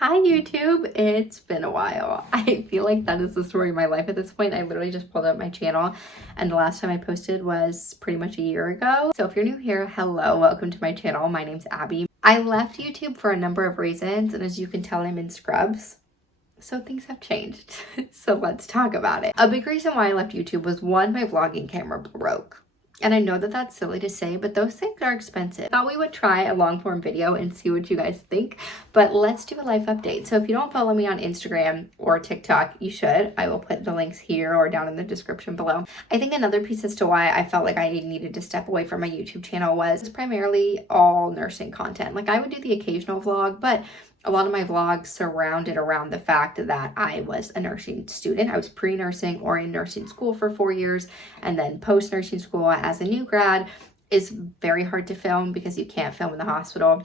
Hi YouTube, it's been a while. I feel like that is the story of my life at this point. I literally just pulled up my channel and the last time I posted was pretty much a year ago. So if you're new here, hello, welcome to my channel. My name's Abby. I left YouTube for a number of reasons, and as you can tell, I'm in scrubs. So things have changed. So let's talk about it. A big reason why I left YouTube was one, my vlogging camera broke. And I know that that's silly to say, but those things are expensive. I thought we would try a long form video and see what you guys think, but let's do a life update. So if you don't follow me on Instagram or TikTok, you should. I will put the links here or down in the description below. I think another piece as to why I felt like I needed to step away from my YouTube channel was primarily all nursing content. Like I would do the occasional vlog, but a lot of my vlogs surrounded around the fact that I was a nursing student. I was pre-nursing or in nursing school for 4 years, and then post-nursing school as a new grad is very hard to film because you can't film in the hospital.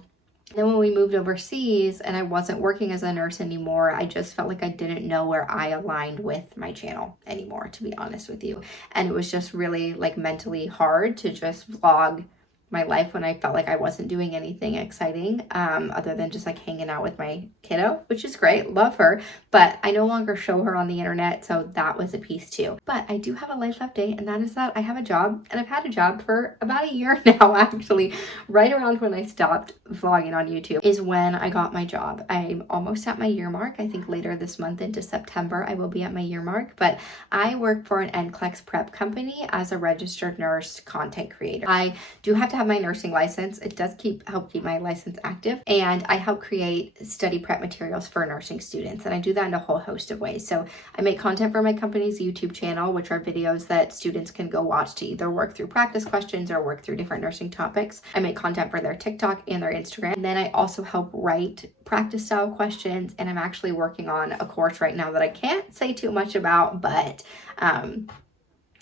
Then when we moved overseas and I wasn't working as a nurse anymore, I just felt like I didn't know where I aligned with my channel anymore, to be honest with you. And it was just really like mentally hard to just vlog my life when I felt like I wasn't doing anything exciting other than just like hanging out with my kiddo, which is great, love her, but I no longer show her on the internet, so that was a piece too. But I do have a life update, and that is that I have a job, and I've had a job for about a year now. Actually, right around when I stopped vlogging on YouTube is when I got my job. I'm almost at my year mark. I think later this month into September I will be at my year mark, but I work for an NCLEX prep company as a registered nurse content creator. I do have to have my nursing license. It does help keep my license active, and I help create study prep materials for nursing students, and I do that in a whole host of ways. So I make content for my company's YouTube channel, which are videos that students can go watch to either work through practice questions or work through different nursing topics. I make content for their TikTok and their Instagram, and then I also help write practice style questions, and I'm actually working on a course right now that I can't say too much about, but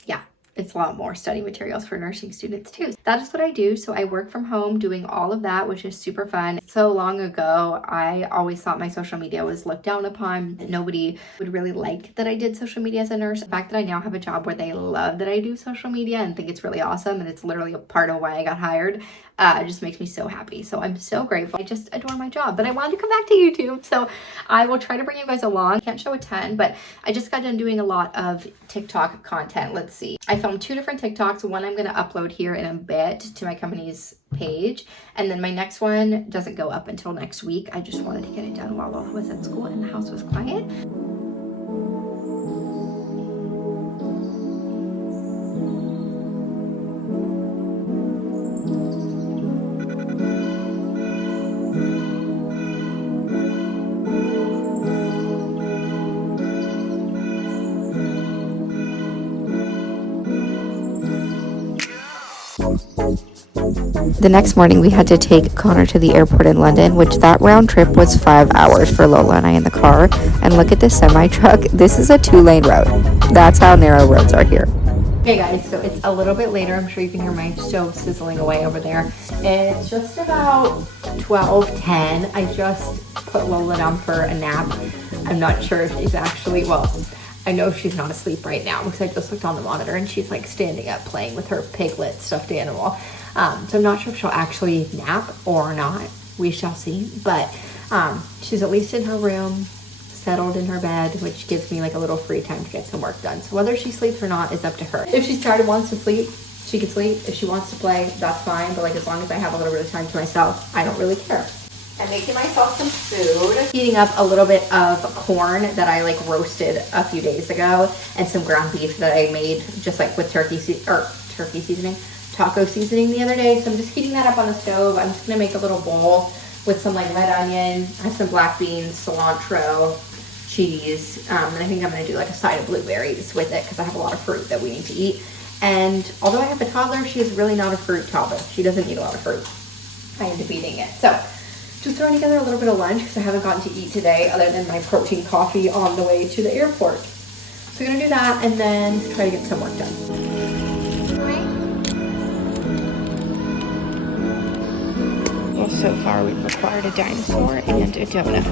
yeah, it's a lot more study materials for nursing students too. That is what I do. So I work from home doing all of that, which is super fun. So long ago, I always thought my social media was looked down upon. Nobody would really like that I did social media as a nurse. The fact that I now have a job where they love that I do social media and think it's really awesome, and it's literally a part of why I got hired, it just makes me so happy. So I'm so grateful. I just adore my job, but I wanted to come back to YouTube. So I will try to bring you guys along. Can't show a ton, but I just got done doing a lot of TikTok content. Let's see. I filmed 2 different TikToks. One I'm going to upload here in a bit to my company's page. And then my next one doesn't go up until next week. I just wanted to get it done while Lola was at school and the house was quiet. The next morning we had to take Connor to the airport in London, which that round trip was 5 hours for Lola and I in the car. And look at this semi truck. This is a 2-lane road. That's how narrow roads are here. Hey guys, so it's a little bit later. I'm sure you can hear my stove sizzling away over there. It's just about 12:10. I just put Lola down for a nap. I'm not sure if she's actually, well, I know she's not asleep right now because I just looked on the monitor and she's like standing up playing with her Piglet stuffed animal. So I'm not sure if she'll actually nap or not. We shall see. But she's at least in her room, settled in her bed, which gives me like a little free time to get some work done. So whether she sleeps or not is up to her. If she's tired and wants to sleep, she can sleep. If she wants to play, that's fine. But like as long as I have a little bit of time to myself, I don't really care. I'm making myself some food. Heating up a little bit of corn that I like roasted a few days ago, and some ground beef that I made just like with taco seasoning the other day. So I'm just heating that up on the stove. I'm just gonna make a little bowl with some like red onion, I have some black beans, cilantro, cheese, and I think I'm gonna do like a side of blueberries with it because I have a lot of fruit that we need to eat. And although I have a toddler, she is really not a fruit toddler. She doesn't eat a lot of fruit. I end up eating it. So just throwing together a little bit of lunch because I haven't gotten to eat today other than my protein coffee on the way to the airport. So I'm gonna do that and then try to get some work done. Well, so far we've acquired a dinosaur and a donut.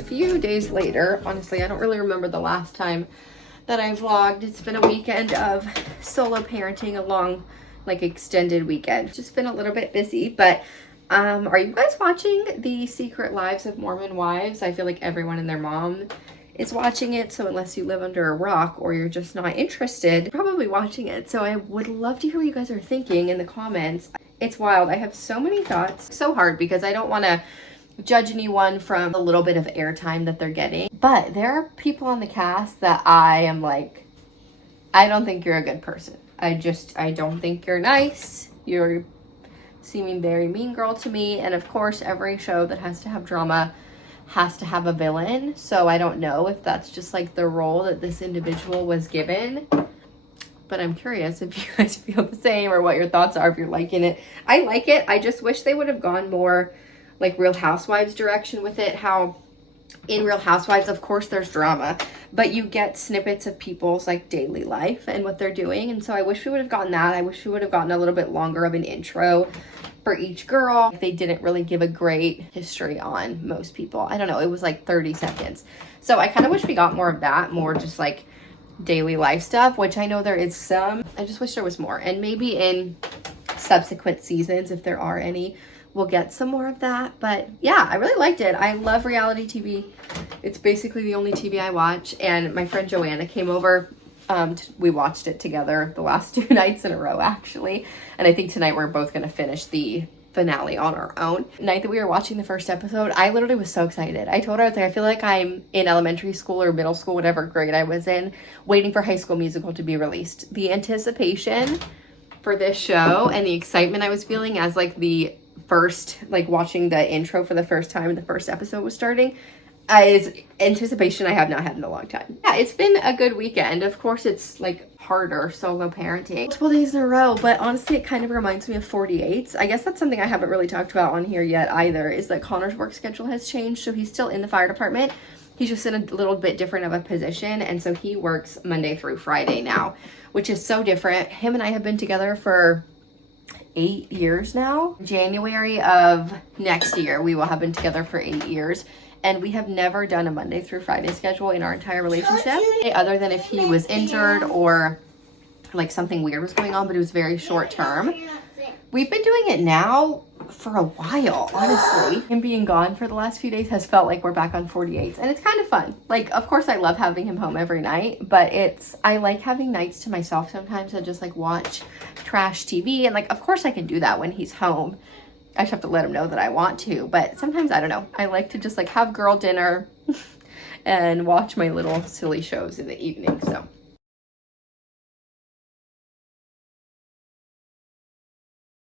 few days later. Honestly, I don't really remember the last time that I vlogged. It's been a weekend of solo parenting, a long, like, extended weekend. It's just been a little bit busy, but are you guys watching The Secret Lives of Mormon Wives? I feel like everyone and their mom is watching it, so unless you live under a rock or you're just not interested, you're probably watching it. So I would love to hear what you guys are thinking in the comments. It's wild. I have so many thoughts. It's so hard because I don't want to judge anyone from the little bit of airtime that they're getting, but there are people on the cast that I am like, I don't think you're a good person. I don't think you're nice. You're seeming very mean girl to me. And of course, every show that has to have drama has to have a villain. So I don't know if that's just like the role that this individual was given. But I'm curious if you guys feel the same or what your thoughts are, if you're liking it. I like it. I just wish they would have gone more like Real Housewives direction with it. How in Real Housewives, of course, there's drama, but you get snippets of people's like daily life and what they're doing. And so I wish we would have gotten that. I wish we would have gotten a little bit longer of an intro for each girl. They didn't really give a great history on most people. I don't know. It was like 30 seconds. So I kind of wish we got more of that, more just like daily life stuff, which I know there is some. I just wish there was more. And maybe in subsequent seasons, if there are any, we'll get some more of that. But yeah, I really liked it. I love reality TV. It's basically the only TV I watch. And my friend Joanna came over. We watched it together the last 2 nights in a row, actually. And I think tonight we're both going to finish the finale on our own. The night that we were watching the first episode, I literally was so excited. I told her, I was like, I feel like I'm in elementary school or middle school, whatever grade I was in, waiting for High School Musical to be released. The anticipation for this show and the excitement I was feeling as like the first, like watching the intro for the first time and the first episode was starting, is anticipation I have not had in a long time. Yeah, it's been a good weekend. Of course, it's like harder solo parenting multiple days in a row, but honestly, it kind of reminds me of 48. I guess that's something I haven't really talked about on here yet either, is that Connor's work schedule has changed. So he's still in the fire department. He's just in a little bit different of a position. And so he works Monday through Friday now, which is so different. Him and I have been together for 8 years now. January of next year, we will have been together for 8 years. And we have never done a Monday through Friday schedule in our entire relationship, other than if he was injured or like something weird was going on, but it was very short term. We've been doing it now for a while, honestly. Him being gone for the last few days has felt like we're back on 48s, and it's kind of fun. Like, of course, I love having him home every night, but I like having nights to myself sometimes and just like watch trash TV. And like, of course I can do that when he's home. I just have to let him know that I want to, but sometimes, I don't know, I like to just like have girl dinner and watch my little silly shows in the evening. So